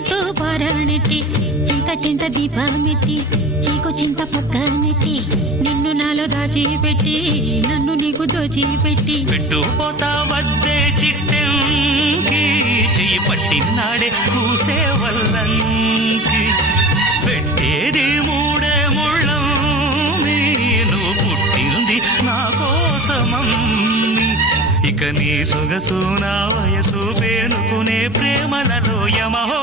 చీకట్టు పారాణెట్టి చీకటింట దీపమెట్టి చీకు చింత పక్క నెట్టి నిన్ను నాలో దాచిపెట్టి నన్ను నీకు దోచిపెట్టి పెట్టుపోతా వద్దే చిట్టెంకి చెయ్యి పట్టినాడే కూసే వల్లంకి పెట్టేది మూడే ముళ్ళం నువ్వు పుట్టింది నా కోసమమ్మి ఇక నీ సొగసు నా వయసు పేనుకునే ప్రేమలలో యమహో